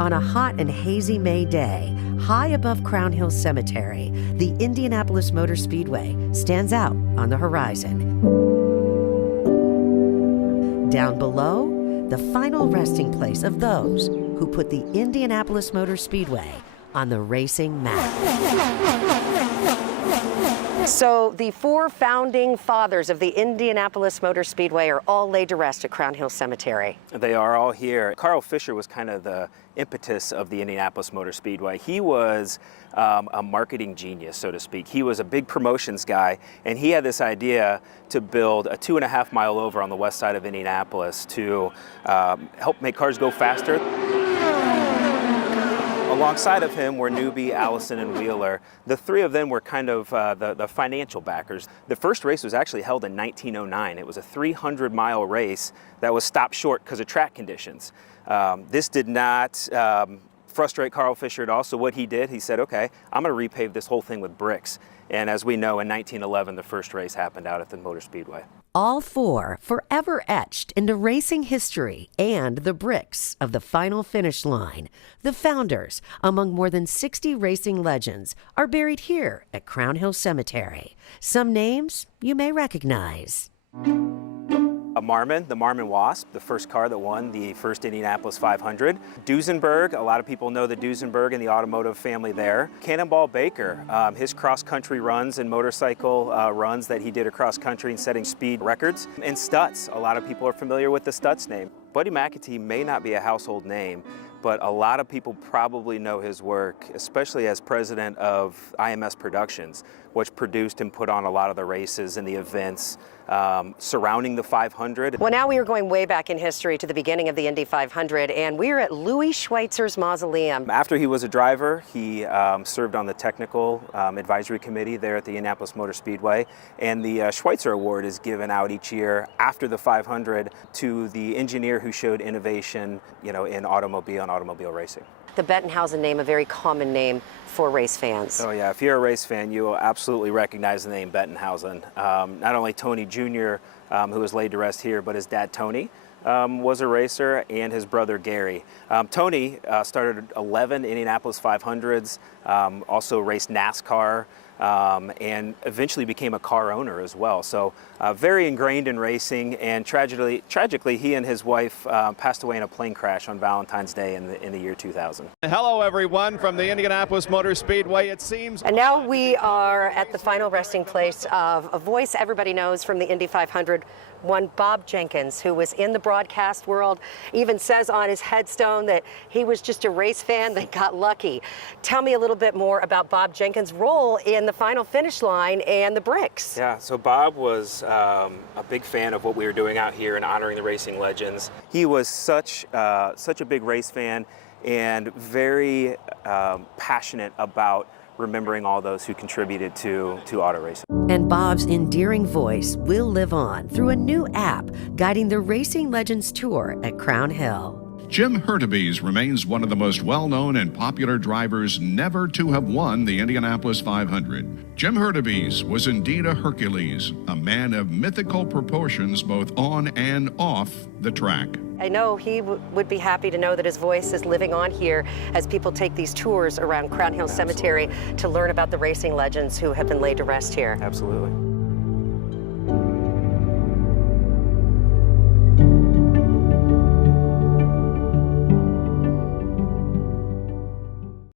On a hot and hazy May day, high above Crown Hill Cemetery, the Indianapolis Motor Speedway stands out on the horizon. Down below, the final resting place of those who put the Indianapolis Motor Speedway on the racing map. So the four founding fathers of the Indianapolis Motor Speedway are all laid to rest at Crown Hill Cemetery. They are all here. Carl Fisher was kind of the impetus of the Indianapolis Motor Speedway. He was a marketing genius, so to speak. He was a big promotions guy, and he had this idea to build a 2.5 mile over on the west side of Indianapolis to help make cars go faster. Alongside of him were Newby, Allison, and Wheeler. The three of them were kind of the financial backers. The first race was actually held in 1909. It was a 300-mile race that was stopped short because of track conditions. This did not frustrate Carl Fisher at all, so what he did, he said, okay, I'm going to repave this whole thing with bricks. And as we know, in 1911, the first race happened out at the Motor Speedway. All four forever etched into racing history and the bricks of the final finish line. The founders, among more than 60 racing legends, are buried here at Crown Hill Cemetery. Some names you may recognize. Marmon, the Marmon Wasp, the first car that won the first Indianapolis 500. Duesenberg, a lot of people know the Duesenberg and the automotive family there. Cannonball Baker, his cross-country runs and motorcycle runs that he did across country and setting speed records. And Stutz, a lot of people are familiar with the Stutz name. Buddy McAtee may not be a household name, but a lot of people probably know his work, especially as president of IMS Productions, which produced and put on a lot of the races and the events surrounding the 500. Well, now we are going way back in history to the beginning of the Indy 500, and we're at Louis Schweitzer's mausoleum. After he was a driver, he served on the technical advisory committee there at the Indianapolis Motor Speedway, and the Schweitzer Award is given out each year after the 500 to the engineer who showed innovation, in automobile and automobile racing. The Bettenhausen name, a very common name for race fans. Oh yeah, if you're a race fan, you will absolutely recognize the name Bettenhausen. Not only Tony Jr., who was laid to rest here, but his dad Tony was a racer, and his brother Gary. Tony started 11 Indianapolis 500s, also raced NASCAR, and eventually became a car owner as well. So very ingrained in racing, and tragically he and his wife passed away in a plane crash on Valentine's Day in the year 2000. Hello everyone from the Indianapolis Motor Speedway. It seems... And now we are at the final resting place of a voice everybody knows from the Indy 500, one Bob Jenkins, who was in the broadcast world, even says on his headstone that he was just a race fan that got lucky. Tell me a little bit more about Bob Jenkins' role in the final finish line and the bricks. Yeah, so Bob was a big fan of what we were doing out here and honoring the racing legends. He was such a big race fan and very passionate about remembering all those who contributed to auto racing. And Bob's endearing voice will live on through a new app guiding the Racing Legends Tour at Crown Hill. Jim Hurtubise remains one of the most well-known and popular drivers never to have won the Indianapolis 500. Jim Hurtubise was indeed a Hercules, a man of mythical proportions both on and off the track. I know he would be happy to know that his voice is living on here as people take these tours around Crown Hill Cemetery to learn about the racing legends who have been laid to rest here. Absolutely.